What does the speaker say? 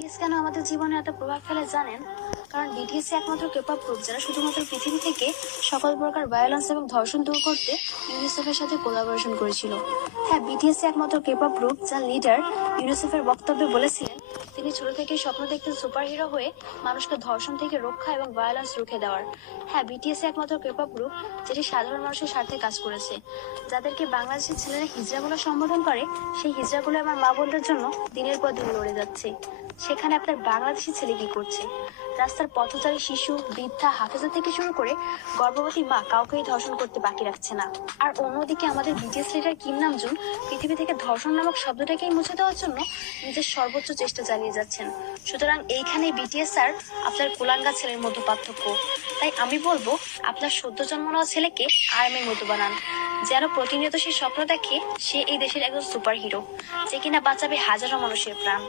BTS কেন আমাদের জীবনে এত প্রভাব ফেলে জানেন? কারণ বিটিএস একমাত্র কেপপ গ্রুপ যারা শুধুমাত্র পৃথিবী থেকে সকল প্রকার ভায়োলেন্স এবং ধর্ষণ দূর করতে ইউনিসেফের সাথে কোলাবোরেশন করেছিল। হ্যাঁ, বিটিএস একমাত্র কেপপ গ্রুপ যার লিডার ইউনিসেফের বক্তব্যে বলেছিলেন তিনি ছোট থেকেই স্বপ্ন দেখতেন সুপারহিরো হয়ে মানুষকে ধর্ষণ থেকে রক্ষা এবং ভায়োলেন্স রুখে দেওয়ার। হ্যাঁ, বিটিএস একমাত্র কেপপ গ্রুপ যেটি সাধারণ মানুষের স্বার্থে কাজ করেছে। যাদেরকে বাংলাদেশের ছেলেরা হিজড়া বলে সম্বোধন করে, সেই হিজড়াগুলো আমার মা বোনদের জন্য দিনের পর দিন লড়ে যাচ্ছে। সেখানে আপনার বাংলাদেশি ছেলে কি করছে? রাস্তার পথচারী শিশু, বৃদ্ধা, হাফেজা থেকে শুরু করে গর্ভবতী মা কাউকেই ধর্ষণ করতে বাকি রাখছে না। আর অন্যদিকে আমাদের বিটিএস লিডার কিম নামজুন পৃথিবী থেকে ধর্ষণ নামক শব্দটাকেই মুছে দেওয়ার জন্য নিজের সর্বোচ্চ চেষ্টা চালিয়ে যাচ্ছেন। সুতরাং এইখানে বিটিএস আর আপনার কুলাঙ্গা ছেলের মতো পার্থক্য। তাই আমি বলবো আপনার সদ্য জন্ম নেওয়া ছেলেকে আর্মির মতো বানান, যেন প্রতিনিয়ত সে স্বপ্ন দেখে সে এই দেশের একজন সুপার হিরো, যে কিনা বাঁচাবে হাজারো মানুষের প্রাণ।